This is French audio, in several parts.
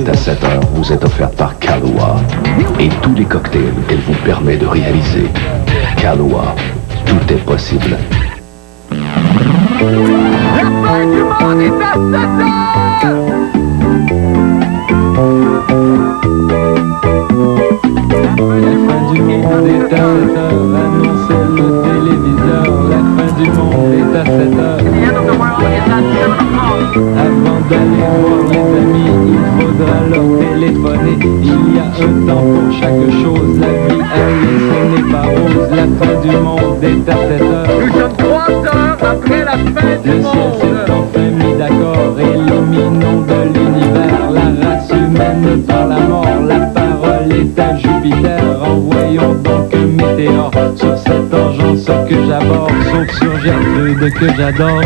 est à 7 heures vous est offerte par Kahlua et tous les cocktails qu'elle vous permet de réaliser. Kahlua, tout est possible. La fin du monde est à 7 heures! La fin du monde est à 7 heures, annonçait le téléviseur. La fin du monde est à 7 heures. Avant d'aller voir les amis, il faudra leur téléphoner. Il y a un temps pour chaque chose, la vie elle, ce n'est pas rose. La fin du monde est à 7 heures. Nous sommes 3 heures après la fin du Le ciel s'est enfin mis d'accord, éliminons de l'univers la race humaine par la mort. La parole est à Jupiter, envoyons donc un météore sur cette engeance que j'aborde, sauf sur Gertrude que j'adore.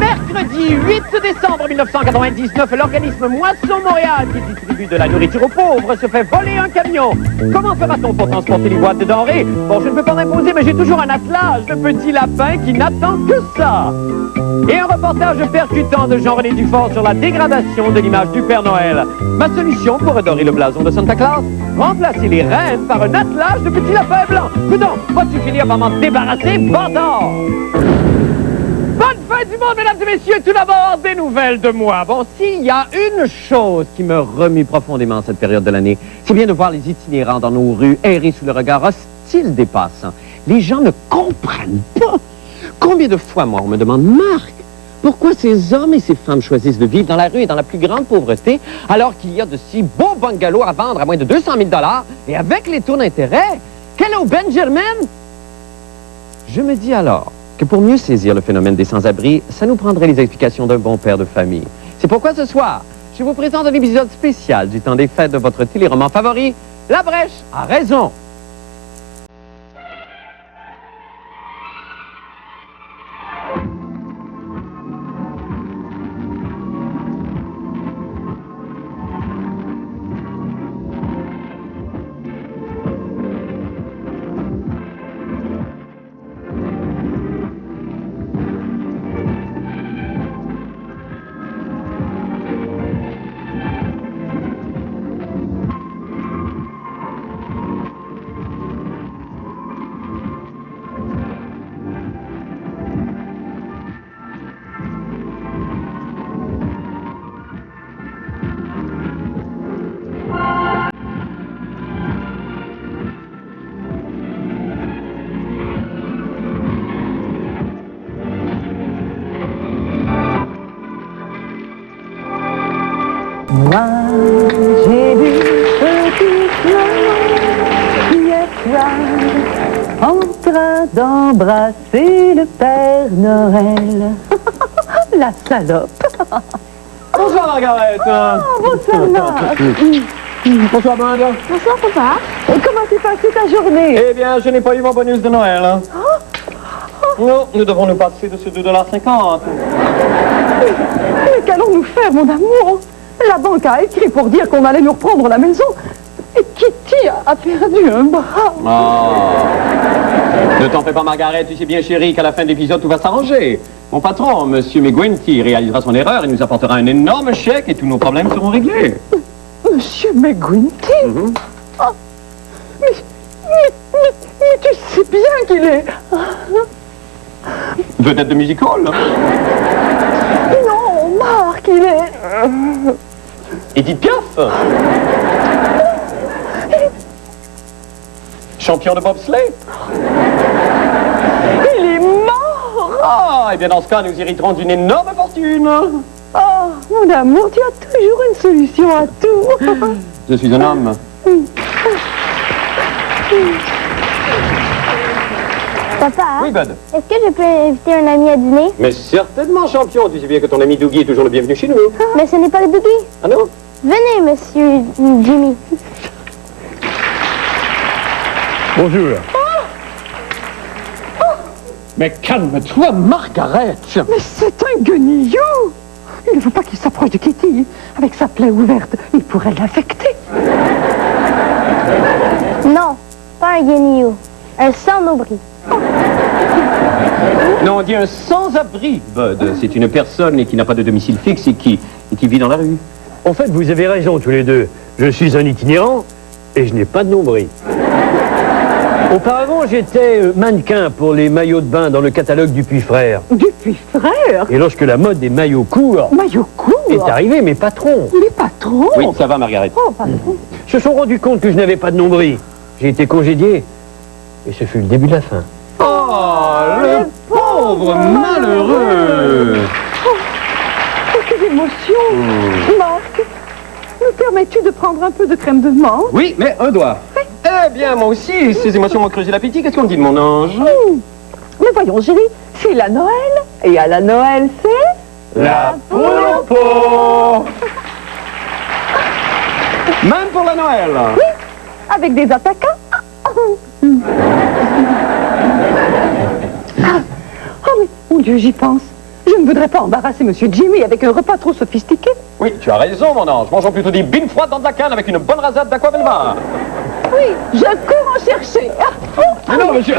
Mercredi 8 décembre 1999, l'organisme Moisson Montréal, qui distribue de la nourriture aux pauvres, se fait voler un camion. Comment fera-t-on pour transporter les boîtes de denrées? Bon, je ne peux pas m'imposer, mais j'ai toujours un attelage de petits lapins qui n'attend que ça. Et un reportage percutant de Jean-René Dufort sur la dégradation de l'image du Père Noël. Ma solution pour redorer le blason de Santa Claus? Remplacer les reines par un attelage de petits lapins blancs. Coudon, vas-tu finir par m'en débarrasser, bâtard? Bonne fin du monde, mesdames et messieurs. Tout d'abord, des nouvelles de moi. Bon, s'il y a une chose qui me remue profondément cette période de l'année, c'est bien de voir les itinérants dans nos rues errer sous le regard hostile des passants. Les gens ne comprennent pas. Combien de fois, moi, on me demande, Marc, pourquoi ces hommes et ces femmes choisissent de vivre dans la rue et dans la plus grande pauvreté, alors qu'il y a de si beaux bungalows à vendre à moins de 200 000 $ et avec les taux d'intérêt? Quelle aubaine germaine? Je me dis alors que pour mieux saisir le phénomène des sans-abri, ça nous prendrait les explications d'un bon père de famille. C'est pourquoi ce soir, je vous présente un épisode spécial du temps des fêtes de votre téléroman favori, La Brèche a raison. Moi, j'ai vu petit Claude hier soir en train d'embrasser le Père Noël. La salope. Bonsoir, Margaret. Oh, bonsoir, Marc. Bonsoir, Amanda. Bonsoir, papa. Et comment s'est passée ta journée? Eh bien, je n'ai pas eu mon bonus de Noël. Hein. Non, nous devons nous passer de ce 2,50 $. Mais qu'allons-nous faire, mon amour? La banque a écrit pour dire qu'on allait nous reprendre la maison. Et Kitty a perdu un bras. Ne t'en fais pas, Margaret. Tu sais bien, chérie, qu'à la fin de l'épisode, tout va s'arranger. Mon patron, M. McGuinty, réalisera son erreur et nous apportera un énorme chèque et tous nos problèmes seront réglés. Monsieur McGuinty? Oh, mais tu sais bien qu'il est... Vedette de music hall. Non, Marc, il est... Edith Piaf. Champion de bobsleigh. Il est mort. Ah, et bien dans ce cas, nous hériterons d'une énorme fortune. Oh, mon amour, tu as toujours une solution à tout. Je suis un homme. Papa, Oui, Bud. est-ce que je peux inviter un ami à dîner? Mais certainement, champion. Tu sais bien que ton ami Dougie est toujours le bienvenu chez nous. Mais ce n'est pas le bouquet. Ah non? Venez, monsieur Jimmy. Bonjour. Mais calme-toi, Margaret. Mais c'est un guenillou. Il ne faut pas qu'il s'approche de Kitty. Avec sa plaie ouverte, il pourrait l'infecter. Non, pas un guenillou. Un sans-nombril. Non, on dit un sans-abri, Bud. C'est une personne qui n'a pas de domicile fixe et qui vit dans la rue. En fait, vous avez raison tous les deux. Je suis un itinérant et je n'ai pas de nombril. Auparavant, j'étais mannequin pour les maillots de bain dans le catalogue du Puy-Frère. Dupuis frère? Et lorsque la mode des maillots courts Maillot court? est arrivée, mes patrons Les patrons? Oui, ça va, Margaret. Oh, patron. se sont rendus compte que je n'avais pas de nombril. J'ai été congédié et ce fut le début de la fin. Oh, le pauvre malheureux! Oh, quelle émotion! Marc, me permets-tu de prendre un peu de crème de menthe? Oui, mais un doigt. Eh bien, moi aussi, ces émotions m'ont creusé l'appétit. Qu'est-ce qu'on dit de mon ange? Mais voyons, chérie, c'est la Noël. Et à la Noël, c'est... La poule au pot! Même pour la Noël! Oui, avec des attaquants. Oh, mais mon Dieu, j'y pense. Je ne voudrais pas embarrasser Monsieur Jimmy avec un repas trop sophistiqué. Oui, tu as raison, mon ange. Mangeons plutôt des bines froides dans de la canne avec une bonne rasade d'aquavelva. Oui, je cours en chercher. Mais non, monsieur!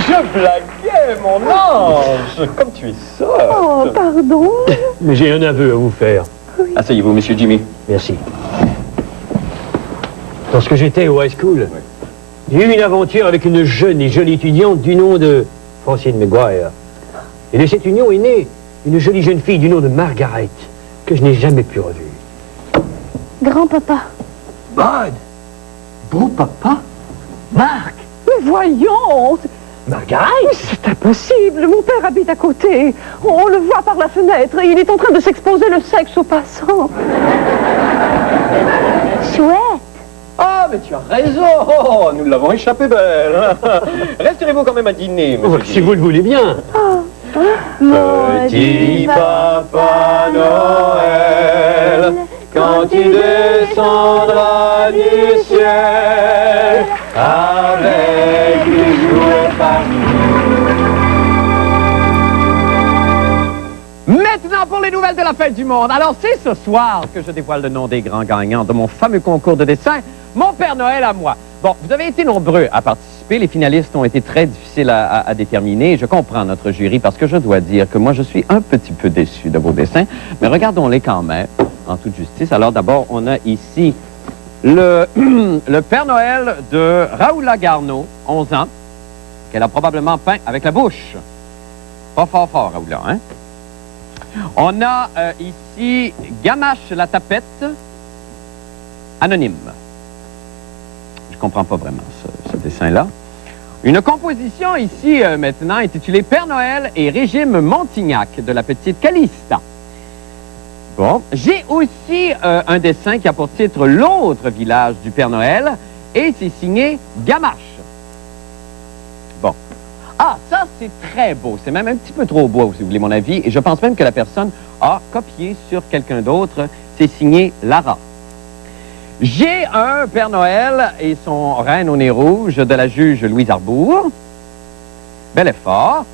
Je blaguais, mon ange! Comme tu es sotte! Oh, pardon. Mais j'ai un aveu à vous faire. Asseyez-vous, monsieur Jimmy. Merci. Lorsque j'étais au high school, j'ai eu une aventure avec une jeune et jolie étudiante du nom de Francine McGuire. Et de cette union est née une jolie jeune fille du nom de Margaret, que je n'ai jamais pu revue. Grand-papa. Bud! Beau papa? Marc! Mais voyons. Margaret? Mais c'est impossible. Mon père habite à côté. On le voit par la fenêtre et il est en train de s'exposer le sexe aux passants. Chouette. Ah, mais tu as raison! Oh, nous l'avons échappé belle! Resterez-vous quand même à dîner, monsieur Si vous le voulez bien. Petit Papa Noël, quand il descendra du ciel, avec les jouets partout. Maintenant pour les nouvelles de la fête du monde. Alors c'est ce soir que je dévoile le nom des grands gagnants de mon fameux concours de dessin, Mon Père Noël à moi. Bon, vous avez été nombreux à participer. Les finalistes ont été très difficiles à déterminer. Je comprends notre jury parce que je dois dire que moi, je suis un petit peu déçu de vos dessins. Mais regardons-les quand même, en toute justice. Alors d'abord, on a ici le Père Noël de Raoula Garneau, 11 ans, qu'elle a probablement peint avec la bouche. Pas fort, Raoula, hein? On a ici Gamache la tapette, anonyme. Je comprends pas vraiment ce dessin-là. Une composition ici, maintenant, intitulée Père Noël et Régime Montignac de la petite Calista. Bon, j'ai aussi un dessin qui a pour titre L'autre village du Père Noël et c'est signé Gamache. Bon. Ah, ça, c'est très beau. C'est même un petit peu trop beau, si vous voulez mon avis. Et je pense même que la personne a copié sur quelqu'un d'autre. C'est signé Lara. J'ai un Père Noël et son reine au nez rouge de la juge Louise Arbour. Bel effort.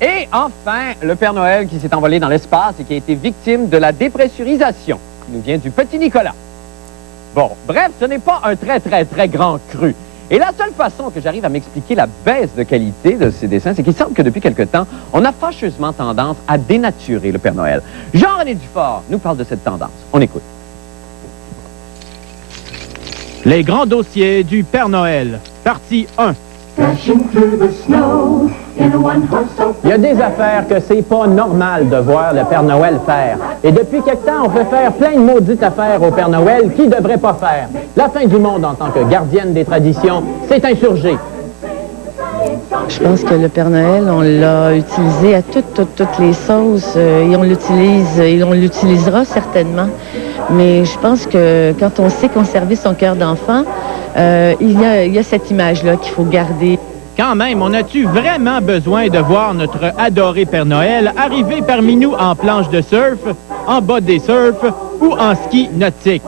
Et enfin, le Père Noël qui s'est envolé dans l'espace et qui a été victime de la dépressurisation, qui nous vient du petit Nicolas. Bon, bref, ce n'est pas un très, très, très grand cru. Et la seule façon que j'arrive à m'expliquer la baisse de qualité de ces dessins, c'est qu'il semble que depuis quelque temps, on a fâcheusement tendance à dénaturer le Père Noël. Jean-René Dufort nous parle de cette tendance. On écoute. Les grands dossiers du Père Noël, partie 1. Il y a des affaires que c'est pas normal de voir le Père Noël faire. Et depuis quelque temps, on fait faire plein de maudites affaires au Père Noël qu'il ne devrait pas faire. La fin du monde, en tant que gardienne des traditions, s'est insurgée. Je pense que le Père Noël, on l'a utilisé à toutes les sauces et on l'utilisera certainement. Mais je pense que quand on sait conserver son cœur d'enfant, il y a cette image-là qu'il faut garder. Quand même, on a-tu vraiment besoin de voir notre adoré Père Noël arriver parmi nous en planche de surf, en bas des surfs ou en ski nautique?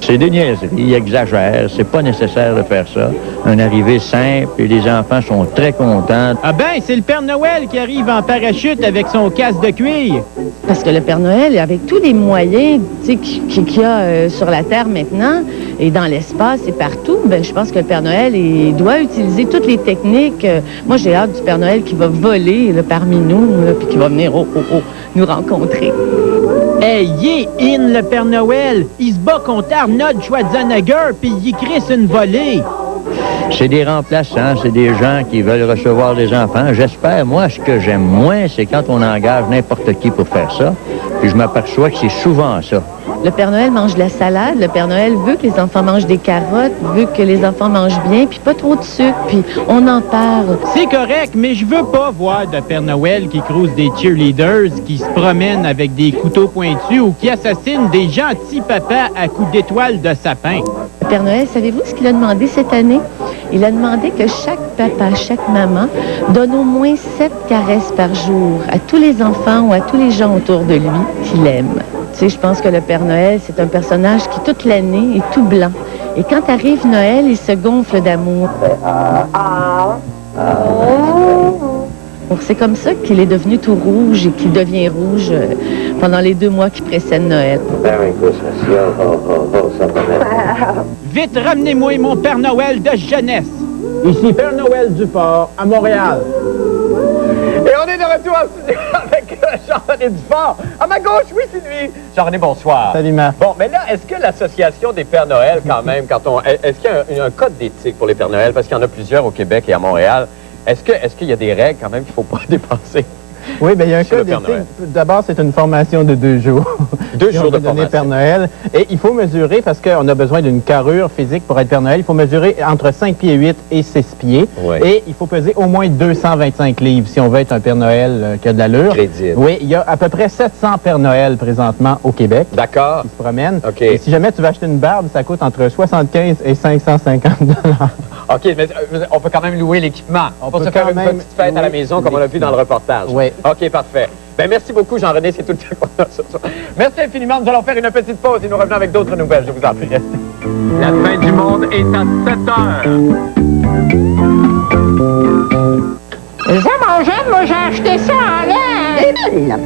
C'est des niaiseries, ils exagèrent, c'est pas nécessaire de faire ça. Une arrivée simple et les enfants sont très contents. Ah ben, c'est le Père Noël qui arrive en parachute avec son casque de cuir. Parce que le Père Noël, avec tous les moyens qu'il y a sur la Terre maintenant, et dans l'espace et partout, ben, je pense que le Père Noël il doit utiliser toutes les techniques. Moi, j'ai hâte du Père Noël qui va voler là, parmi nous, là, puis qui va venir nous rencontrer. Hey, il est in, le Père Noël! Il se bat contre Arnold Schwarzenegger, puis il crisse une volée! C'est des remplaçants, c'est des gens qui veulent recevoir les enfants. J'espère, moi, ce que j'aime moins, c'est quand on engage n'importe qui pour faire ça. Puis je m'aperçois que c'est souvent ça. Le Père Noël mange de la salade. Le Père Noël veut que les enfants mangent des carottes, veut que les enfants mangent bien, puis pas trop de sucre, puis on en parle. C'est correct, mais je veux pas voir de Père Noël qui crouse des cheerleaders, qui se promènent avec des couteaux pointus ou qui assassinent des gentils papas à coups d'étoiles de sapin. Le Père Noël, savez-vous ce qu'il a demandé cette année? Il a demandé que chaque papa, chaque maman donne au moins 7 caresses par jour à tous les enfants ou à tous les gens autour de lui qu'il aime. Tu sais, je pense que le Père Noël, c'est un personnage qui, toute l'année, est tout blanc. Et quand arrive Noël, il se gonfle d'amour. C'est comme ça qu'il est devenu tout rouge et qu'il devient rouge pendant les 2 mois qui précèdent Noël. Vite, ramenez-moi mon Père Noël de jeunesse. Ici Père Noël Dufort, à Montréal. Et on est de retour en studio avec Jean-René Dufort. À ma gauche, oui, c'est lui. Jean-René, bonsoir. Salut, Marc. Bon, mais là, est-ce que l'association des Pères Noël, quand même, est-ce qu'il y a un code d'éthique pour les Pères Noël? Parce qu'il y en a plusieurs au Québec et à Montréal. Est-ce qu'il y a des règles, quand même, qu'il ne faut pas dépasser? Oui, bien, il y a un code d'éthique. D'abord, c'est une formation de 2 jours. 2 jours de formation. Père Noël. Et il faut mesurer, parce qu'on a besoin d'une carrure physique pour être Père Noël, il faut mesurer entre 5 pieds 8 et 6 pieds. Oui. Et il faut peser au moins 225 livres si on veut être un Père Noël qui a de l'allure. Crédible. Oui, il y a à peu près 700 Pères Noël présentement au Québec. D'accord. Qui se promènent. OK. Et si jamais tu veux acheter une barbe, ça coûte entre 75 et 550 $. OK, mais on peut quand même louer l'équipement. On peut se faire une petite fête à la maison, comme on l'a vu dans le reportage. Oui. OK, parfait. Ben, merci beaucoup, Jean-René. C'est tout le temps qu'on a ce soir. Merci infiniment. Nous allons faire une petite pause et nous revenons avec d'autres nouvelles. Je vous en prie, restez. La fin du monde est à 7 heures. Ça, mon jeune, moi, j'ai acheté ça en l'air.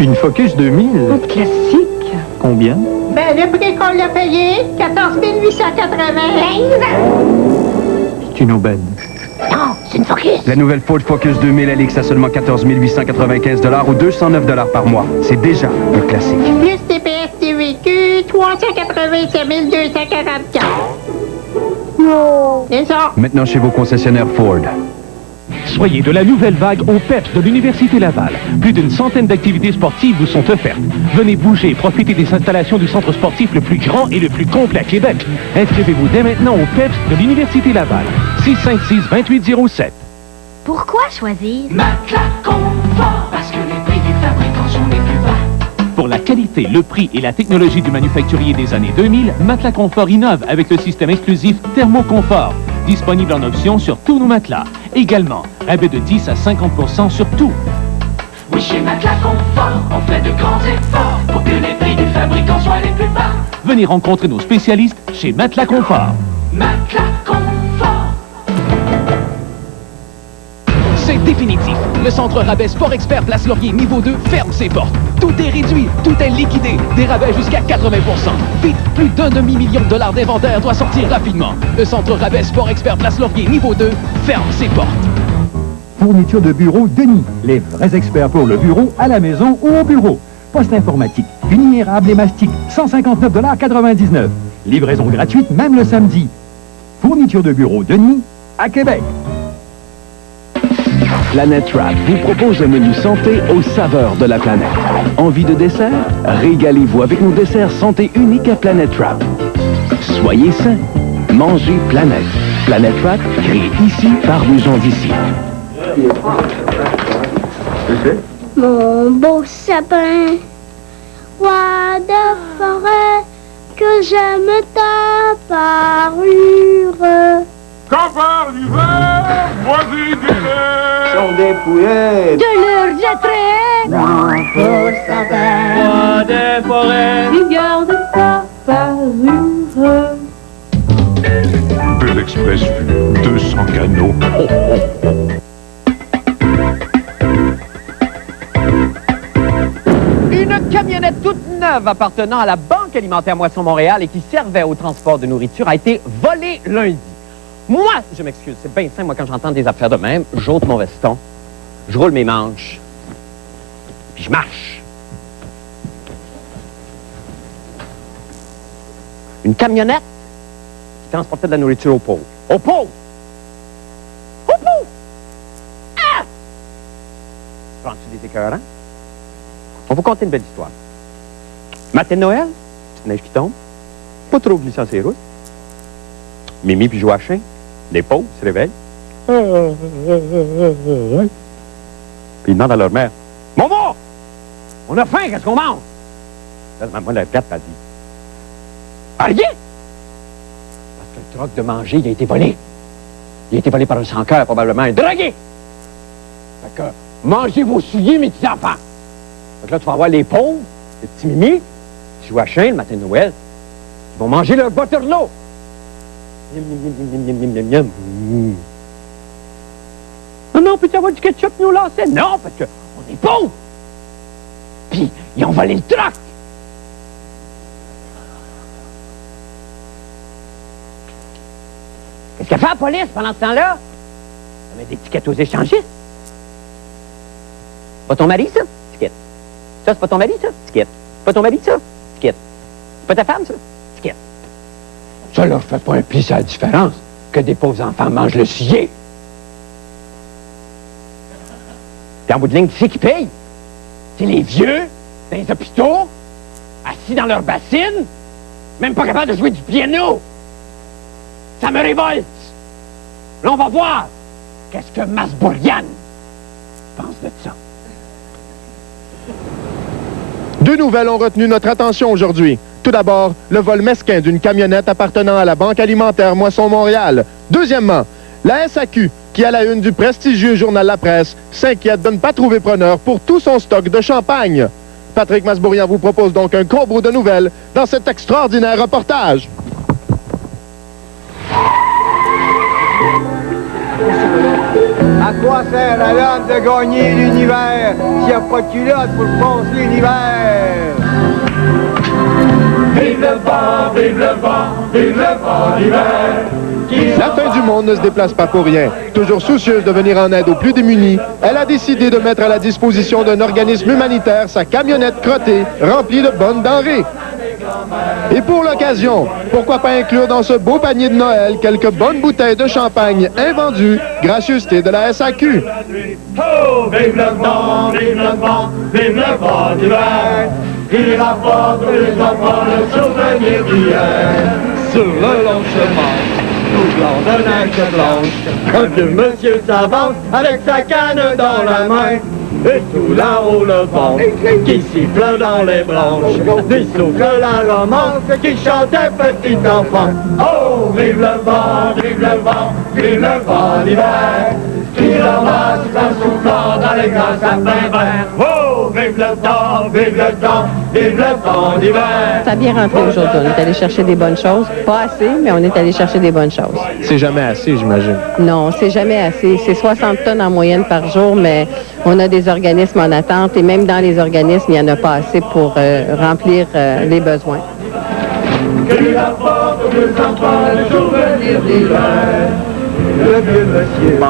Une Focus 2000? Un classique. Combien? Ben, le prix qu'on l'a payé, 14 895. C'est une aubaine. Non, c'est une Focus. La nouvelle Ford Focus 2000 LX à seulement 14 895 $ ou 209 $ par mois. C'est déjà un classique. Plus TPS TVQ, 387 244. Non. C'est ça. Maintenant chez vos concessionnaires Ford. Soyez de la nouvelle vague au PEPS de l'Université Laval. Plus d'une centaine d'activités sportives vous sont offertes. Venez bouger et profitez des installations du centre sportif le plus grand et le plus complet à Québec. Inscrivez-vous dès maintenant au PEPS de l'Université Laval. 656-2807. Pourquoi choisir Matelas Confort, parce que les prix des fabricants sont les plus bas. Pour la qualité, le prix et la technologie du manufacturier des années 2000, Matelas Confort innove avec le système exclusif Thermoconfort. Disponible en option sur tous nos matelas. Également, rabais de 10 à 50% sur tout. Oui, chez Matelas Confort, on fait de grands efforts pour que les prix des fabricants soient les plus bas. Venez rencontrer nos spécialistes chez Matelas Confort. Matelas Confort. C'est définitif. Le centre rabais Sport Expert Place Laurier niveau 2 ferme ses portes. Tout est réduit, tout est liquidé. Des rabais jusqu'à 80%. Vite, plus d'un demi-million de dollars d'inventaire doit sortir rapidement. Le centre rabais Sport Expert Place Laurier niveau 2 ferme ses portes. Fourniture de bureau Denis. Les vrais experts pour le bureau, à la maison ou au bureau. Poste informatique, fini érable et mastic, 159,99 $. Livraison gratuite, même le samedi. Fourniture de bureau Denis, à Québec. Planète Wrap vous propose un menu santé aux saveurs de la planète. Envie de dessert? Régalez-vous avec nos desserts santé uniques à Planète Wrap. Soyez sains. Mangez Planète. Planète Wrap, créé ici par des gens d'ici. Mon beau sapin, roi de forêt, que j'aime ta parure. Quand part l'hiver, voici du lait. Sont dépouillés. De leur jetterai. Non, Beau sapin, Roi des forêts, Tu gardes ta parure. en canot. Oh, oh, oh. Une camionnette toute neuve appartenant à la Banque alimentaire Moisson Montréal et qui servait au transport de nourriture a été volée lundi. Moi, je m'excuse, c'est bien simple, moi, quand j'entends des affaires de même, j'ôte mon veston, je roule mes manches, puis je marche. Une camionnette qui transportait de la nourriture aux pauvres. Aux pauvres! Aux pauvres! Ah! Prends-tu des écœurants? On va vous conter une belle histoire. Matin de Noël, petite neige qui tombe, pas trop glissant sur les routes. Mimi puis Joachim, les pauvres, se réveillent. Puis ils demandent à leur mère, « Maman, on a faim, qu'est-ce qu'on mange? » Là, maman la regarde, elle dit, « Rien! » Parce que le troc de manger, il a été volé. Il a été volé par un sans-cœur, probablement un drogué. Fait que, mangez vos souliers, mes petits enfants. Donc là, tu vas voir les pauvres, les petits Mimi, qui jouent à chien le matin de Noël. Ils vont manger leur Waterloo. Non, on peut-tu avoir du ketchup, nous, là? Non, parce qu'on est pauvres. Puis, ils ont volé le truck. Qu'est-ce qu'a fait la police pendant ce temps-là? Elle met des tickets aux échangistes. Pas ton mari, ça? Ticket. Ça, c'est pas ton mari, ça? Ticket. C'est pas ton mari, ça? Ticket. C'est pas ta femme, ça? Ticket. Ça leur fait pas un pli sur la différence que des pauvres enfants mangent le scié. Puis en bout de ligne, qui c'est qui paye? C'est les vieux, dans les hôpitaux, assis dans leur bassine, même pas capables de jouer du piano. Ça me révolte. Là, on va voir qu'est-ce que Masbourian pense de ça. Deux nouvelles ont retenu notre attention aujourd'hui. Tout d'abord, le vol mesquin d'une camionnette appartenant à la Banque alimentaire Moisson Montréal. Deuxièmement, la SAQ, qui à la une du prestigieux journal La Presse, s'inquiète de ne pas trouver preneur pour tout son stock de champagne. Patrick Masbourian vous propose donc un combo de nouvelles dans cet extraordinaire reportage. À quoi sert à l'homme de gagner l'univers s'il n'y a pas de culotte pour passer l'hiver? Vive le vent, vive le vent, vive le vent d'hiver. La fin du monde ne se déplace pas pour rien. Toujours soucieuse de venir en aide aux plus démunis, elle a décidé de mettre à la disposition d'un organisme humanitaire sa camionnette crottée, remplie de bonnes denrées. Et pour l'occasion, pourquoi pas inclure dans ce beau panier de Noël quelques bonnes bouteilles de champagne invendues, gracieuseté de la SAQ. Oh, vive le vent, vive le vent, vive le vent d'hiver. Il rapporte les enfants le souvenir d'hier. Sur le long chemin, tout blanc de neige blanche, un vieux monsieur s'avance avec sa canne dans la main. Et tout là-haut le vent qui siffle dans les branches, lui souffle la romance qui chantait petit enfant. Oh, vive le vent, vive le vent, vive le vent d'hiver. Qui ramasse en soufflant dans les grands sapins verts. Oh, vive le temps, vive le temps, vive le vent d'hiver. Ça a bien rentré aujourd'hui. On est allé chercher des bonnes choses. Pas assez, mais on est allé chercher des bonnes choses. C'est jamais assez, j'imagine. Non, c'est jamais assez. C'est 60 tonnes en moyenne par jour, mais on a des organismes en attente et même dans les organismes, il n'y en a pas assez pour remplir les besoins. Qu'il apporte aux enfants le souvenir d'hiver. Le vieux monsieur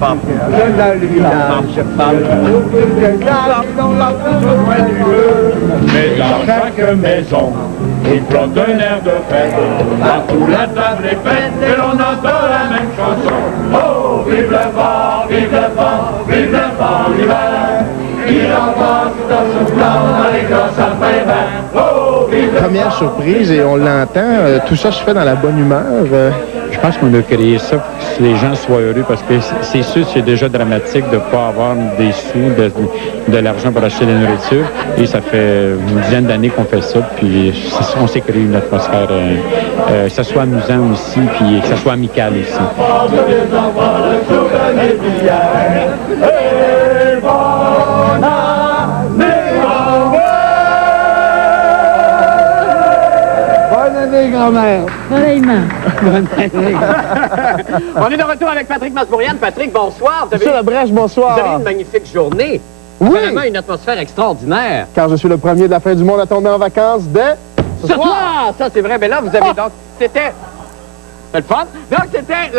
de l'allumage parle de glace dans la loin du feu. Mais dans chaque maison, il flotte un air de fête. Partout la table est faite et l'on entend la même chanson. Oh, vive le vent, vive le vent, vive le vent d'hiver. Il embrasse dans son plan dans les grands sapins verts. Oh, vive le vent. Première surprise, et on l'entend, tout ça se fait dans la bonne humeur. Je pense qu'on a créé ça pour que les gens soient heureux parce que c'est sûr que c'est déjà dramatique de ne pas avoir des sous, de l'argent pour acheter de la nourriture. Et ça fait une dizaine d'années qu'on fait ça. Puis on s'est créé une atmosphère, que ça soit amusant aussi, puis que ça soit amical aussi. Bonne année, grand-mère. Pareillement. On est de retour avec Patrick Masbourian. Patrick, bonsoir. Monsieur Labrèche, bonsoir. Vous avez une magnifique journée. Oui. Vraiment une atmosphère extraordinaire. Car je suis le premier de la fin du monde à tomber en vacances dès ce soir. Ça, c'est vrai. Mais là, vous avez donc... C'était... C'est le fun. Donc, c'était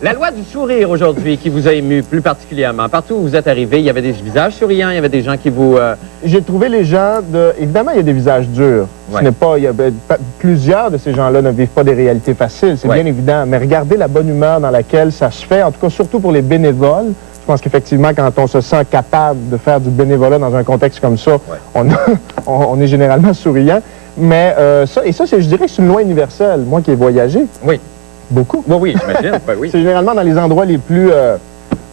la loi du sourire aujourd'hui qui vous a ému plus particulièrement. Partout où vous êtes arrivé, il y avait des visages souriants, il y avait des gens qui vous... J'ai trouvé les gens de... Évidemment, il y a des visages durs. Ouais. Ce n'est pas... Plusieurs de ces gens-là ne vivent pas des réalités faciles, c'est bien évident. Mais regardez la bonne humeur dans laquelle ça se fait, en tout cas surtout pour les bénévoles. Je pense qu'effectivement, quand on se sent capable de faire du bénévolat dans un contexte comme ça, on est généralement souriant. Mais ça, je dirais que c'est une loi universelle. Moi qui ai voyagé. Oui. Beaucoup. Oui, j'imagine. Ben oui. C'est généralement dans les endroits les plus...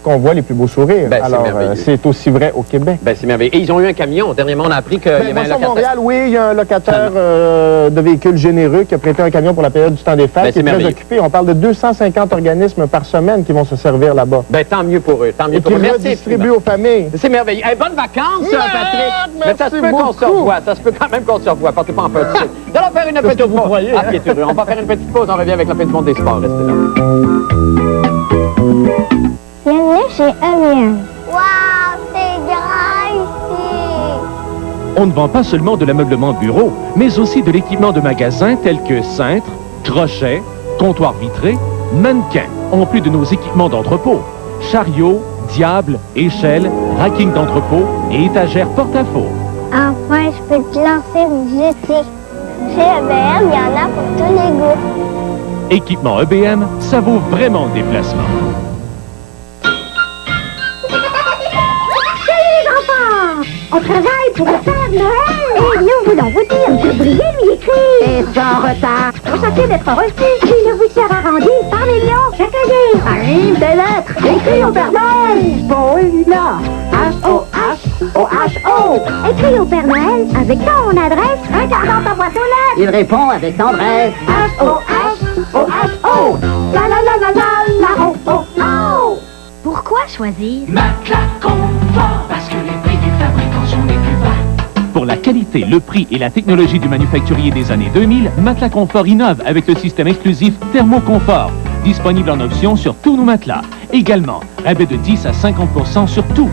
qu'on voit les plus beaux sourires. Ben, alors, c'est aussi vrai au Québec. Ben, c'est merveilleux. Et ils ont eu un camion. Dernièrement, on a appris qu'il y avait un locataire. Montréal, oui, il y a un locataire de véhicules généreux qui a prêté un camion pour la période du temps des fêtes, Ben, qui est très occupé. On parle de 250 organismes par semaine qui vont se servir là-bas. Ben, tant mieux pour eux. Tant mieux Et pour eux. qui redistribuent aux familles. C'est merveilleux. Hey, bonnes vacances, Patrick. Mais ça se peut qu'on se revoie. Ça se peut quand même qu'on se revoie. Portez pas en peur. Nous allons faire une petite pause. Ah, qui est heureux. On va faire une petite pause. On revient avec la fin du monde des sports. Restez là. Bienvenue chez E&M. Waouh, c'est grand ici! On ne vend pas seulement de l'ameublement de bureau, mais aussi de l'équipement de magasin tel que cintres, crochets, comptoirs vitrés, mannequins, en plus de nos équipements d'entrepôt, chariots, diables, échelles, racking d'entrepôt et étagères porte-à-faux. Enfin, je peux te lancer du jeté. Chez E&M, il y en a pour tous les goûts. Équipement EBM, ça vaut vraiment le déplacement. Salut les enfants! On travaille pour le Père Noël! Et nous voulons vous dire que Brigitte lui écrit! Et sans retard! Constatez d'être reçu! Il vous sera rendu par millions chaque année! Arrive des lettres! Écrit au Père Noël! Bon, il là! H-O-H-O-H-O! Écrit au Père Noël avec ton adresse, regardant ta boîte aux lettres! Il répond avec tendresse! H-O-H-O-H-O! La la la la la la oh-oh-oh! Pourquoi choisir Matelas Confort, parce que les prix du fabricant sont les plus bas. Pour la qualité, le prix et la technologie du manufacturier des années 2000, Matelas Confort innove avec le système exclusif Thermoconfort, disponible en option sur tous nos matelas. Également, rabais de 10 à 50% sur tout.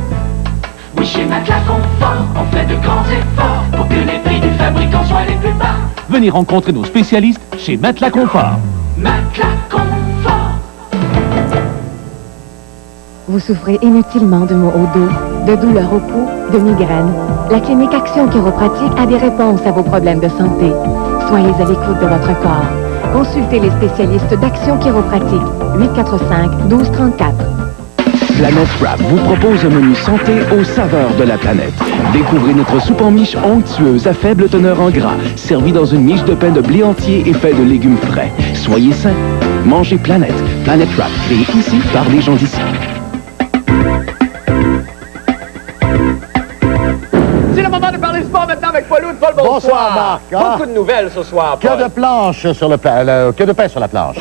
Oui, chez Matelas Confort, on fait de grands efforts pour que les prix du fabricant soient les plus bas. Venez rencontrer nos spécialistes chez Matelas Confort. Matelas Confort. Vous souffrez inutilement de maux au dos, de douleurs au cou, de migraines. La clinique Action Chiropratique a des réponses à vos problèmes de santé. Soyez à l'écoute de votre corps. Consultez les spécialistes d'Action Chiropratique. 845-1234. Planète Wrap vous propose un menu santé aux saveurs de la planète. Découvrez notre soupe en miche onctueuse à faible teneur en gras, servie dans une miche de pain de blé entier et fait de légumes frais. Soyez sains. Mangez Planète. Planète Wrap, créé ici par des gens d'ici. C'est le moment de parler sport maintenant avec Paul Hood. Paul, bonsoir. Bonsoir, Marc. Beaucoup de nouvelles ce soir, Que Paul. de planches sur le que de pain sur la planche.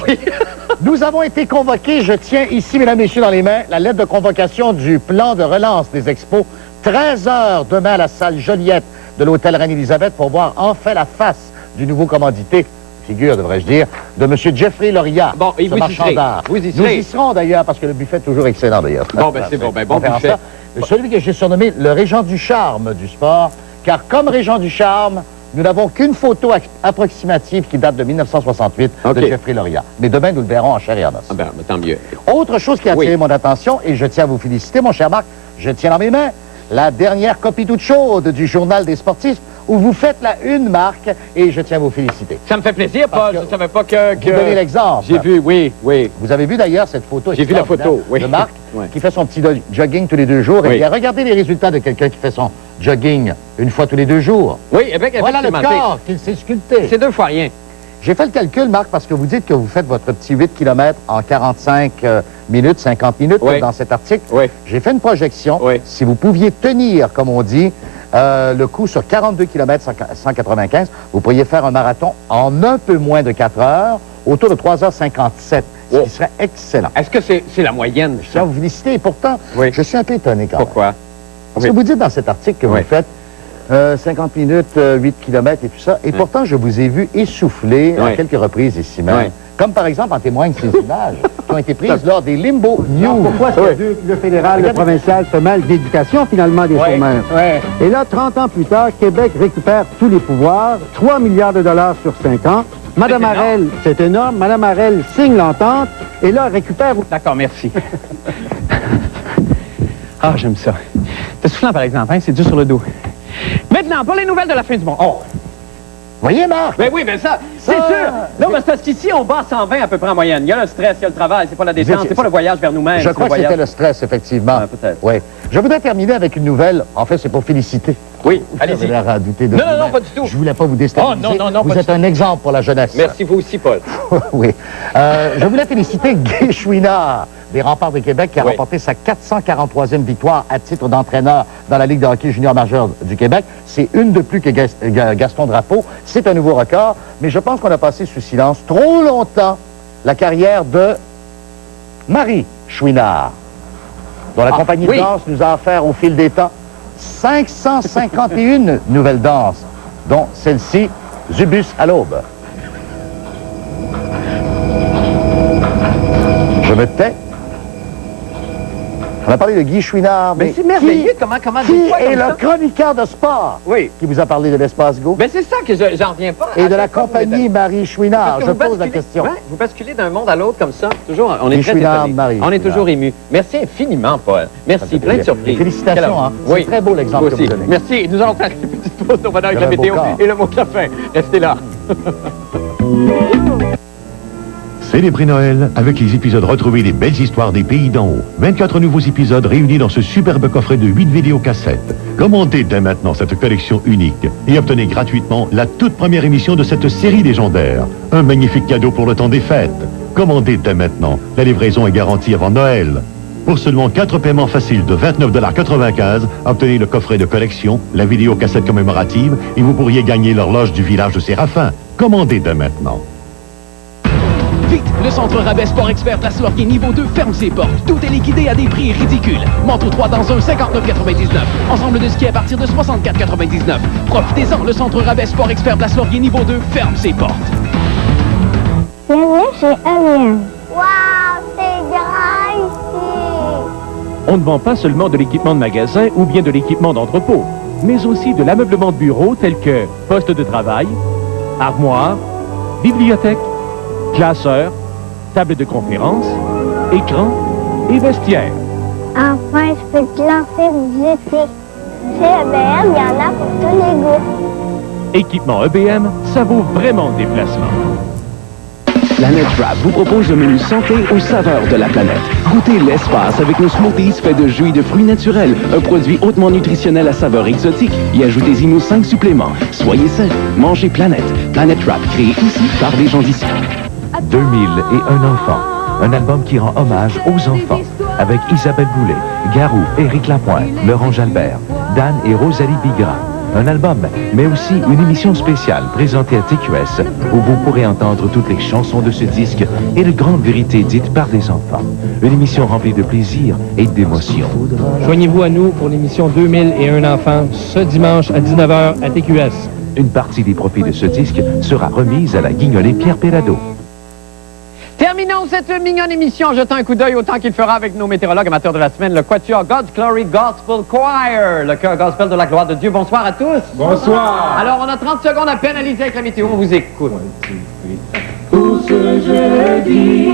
Nous avons été convoqués, je tiens ici, mesdames et messieurs, dans les mains, la lettre de convocation du plan de relance des expos. 13 heures demain à la salle Joliette de l'hôtel Reine-Élisabeth pour voir enfin la face du nouveau commandité, figure, devrais-je dire, de M. Jeffrey Loria, Bon, et ce vous y marchand serez. d'art. Vous y Nous serez. y serons d'ailleurs, parce que le buffet est toujours excellent d'ailleurs. Bon, ben c'est bon. Ben bon On verra buffet. ça. Celui que j'ai surnommé le régent du charme du sport, car comme régent du charme, nous n'avons qu'une photo approximative qui date de 1968 de Jeffrey Loria. Mais demain, nous le verrons en chair et en os. Ah ben, tant mieux. Autre chose qui a attiré mon attention, et je tiens à vous féliciter, mon cher Marc, je tiens dans mes mains la dernière copie toute chaude du Journal des sportifs, où vous faites la une, Marc, et je tiens à vous féliciter. Ça me fait plaisir, Paul. Je ne savais pas que... Vous donnez l'exemple. J'ai vu, oui. Vous avez vu d'ailleurs cette photo J'ai vu la photo, oui. de Marc, Ouais. qui fait son petit jogging tous les 2 jours. Oui. Et bien, regardez les résultats de quelqu'un qui fait son jogging une fois tous les 2 jours. Oui, eh bien, Voilà le effectivement, corps qu'il s'est sculpté. C'est 2 fois rien. J'ai fait le calcul, Marc, parce que vous dites que vous faites votre petit 8 km en 45 minutes, 50 minutes Oui. dans cet article. Oui. J'ai fait une projection. Oui. Si vous pouviez tenir, comme on dit, le coup sur 42 km 195, vous pourriez faire un marathon en un peu moins de 4 heures, autour de 3h57, ce qui serait excellent. Est-ce que c'est la moyenne? Je tiens à vous féliciter. Et pourtant, je suis un peu étonné quand même. Pourquoi? Parce que vous dites dans cet article que vous faites 50 minutes, 8 km et tout ça. Et pourtant, je vous ai vu essouffler à quelques reprises ici même. Comme par exemple en témoignent ces images qui ont été prises lors des Limbo News. Pourquoi est-ce que le fédéral, le provincial se mêle d'éducation finalement des chômeurs? Et là, 30 ans plus tard, Québec récupère tous les pouvoirs, 3 milliards de dollars sur 5 ans. Madame Harel, c'est énorme, Madame Harel signe l'entente et là, récupère... D'accord, merci. Ah, j'aime ça. C'est soufflant, par exemple, hein? C'est dur sur le dos. Maintenant, pour les nouvelles de la fin du monde. Oh! Voyez, Marc? Ben oui, mais ça, c'est sûr. Non, mais c'est parce qu'ici, on bat 120 à peu près en moyenne. Il y a le stress, il y a le travail, c'est pas la détente, c'est pas le voyage vers nous-mêmes. Je crois que c'était le stress, effectivement. Peut-être. Oui. Je voudrais terminer avec une nouvelle. En fait, c'est pour féliciter. Oui, allez-y. Vous avez l'air à douter de non, pas du tout. Je voulais pas vous déstabiliser. Oh, non, vous êtes un exemple pour la jeunesse. Merci, vous aussi, Paul. Oui. Je voulais féliciter Guy Chouinard des Remparts de Québec qui a remporté sa 443e victoire à titre d'entraîneur dans la Ligue de hockey junior majeur du Québec. C'est une de plus que Gaston Drapeau. C'est un nouveau record, mais je pense qu'on a passé sous silence trop longtemps la carrière de Marie Chouinard, dont la compagnie de danse nous a offert au fil des temps 551 nouvelles danses, dont celle-ci, Zubus à l'aube. Je me tais. On a parlé de Guy Chouinard, mais c'est merveilleux comment qui est le chroniqueur de sport qui vous a parlé de l'Espace Go? Mais c'est ça que j'en reviens pas. Et de la compagnie Marie Chouinard. Je pose la question. Vous basculez d'un monde à l'autre comme ça. Toujours, on est Guy très Chouinard, étonnés. Marie On est Chouinard. toujours ému. Merci infiniment, Paul. Merci, plein de surprises. Félicitations, hein. C'est très beau l'exemple que vous donnez. Merci. Nous allons faire une petite pause. On va avec la météo et le mot de la fin. Restez là. Célébrez Noël avec les épisodes retrouvés des belles histoires des pays d'en haut. 24 nouveaux épisodes réunis dans ce superbe coffret de 8 vidéocassettes. Commandez dès maintenant cette collection unique et obtenez gratuitement la toute première émission de cette série légendaire. Un magnifique cadeau pour le temps des fêtes. Commandez dès maintenant. La livraison est garantie avant Noël. Pour seulement 4 paiements faciles de 29,95 $, obtenez le coffret de collection, la vidéocassette commémorative et vous pourriez gagner l'horloge du village de Séraphin. Commandez dès maintenant. Vite, le centre rabais Sport Expert Place Laurier niveau 2 ferme ses portes. Tout est liquidé à des prix ridicules. Manteau 3 dans un, 59,99. Ensemble de ski à partir de 64,99. Profitez-en, le centre rabais Sport Expert Place Laurier niveau 2 ferme ses portes. Bienvenue chez Alien. Waouh, c'est grand ici. On ne vend pas seulement de l'équipement de magasin ou bien de l'équipement d'entrepôt, mais aussi de l'ameublement de bureau tel que poste de travail, armoire, bibliothèque, classeur, table de conférence, écran et vestiaire. Enfin, je peux te lancer visiter. Chez EBM, il y en a pour tous les goûts. Équipement EBM, ça vaut vraiment le déplacement. Planet Wrap vous propose le menu santé aux saveurs de la planète. Goûtez l'espace avec nos smoothies faits de jus et de fruits naturels. Un produit hautement nutritionnel à saveur exotique. Y ajoutez-y nos 5 suppléments. Soyez sains, mangez Planète. Planet Wrap, créé ici par des gens d'ici. 2001 enfants. Un album qui rend hommage aux enfants. Avec Isabelle Boulay, Garou, Éric Lapointe, Laurent Jalbert, Dan et Rosalie Bigra. Un album, mais aussi une émission spéciale présentée à TQS où vous pourrez entendre toutes les chansons de ce disque et de grandes vérités dites par des enfants. Une émission remplie de plaisir et d'émotion. Joignez-vous à nous pour l'émission 2001 enfants ce dimanche à 19h à TQS. Une partie des profits de ce disque sera remise à la guignolée Pierre Pellado. Terminons cette mignonne émission en jetant un coup d'œil au temps qu'il fera avec nos météorologues amateurs de la semaine, le Quatuor God's Glory Gospel Choir, le chœur gospel de la gloire de Dieu. Bonsoir à tous. Bonsoir. Alors, on a 30 secondes à peine à liser avec la météo. On vous écoute. Pour ce jeudi,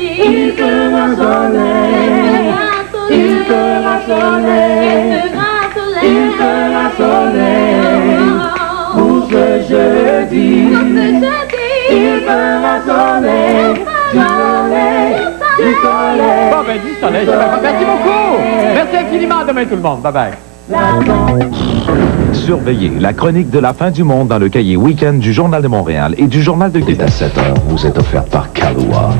il fera soleil, il fera soleil, il fera soleil. Pour ce jeudi, il fera soleil, du soleil, du soleil. Bon, ben, du soleil, merci beaucoup. Merci infiniment. À demain, tout le monde. Bye-bye. Surveillez la chronique de la fin du monde dans le cahier Week-end du Journal de Montréal et du Journal de Québec. À 7h, vous êtes offert par Kahlua.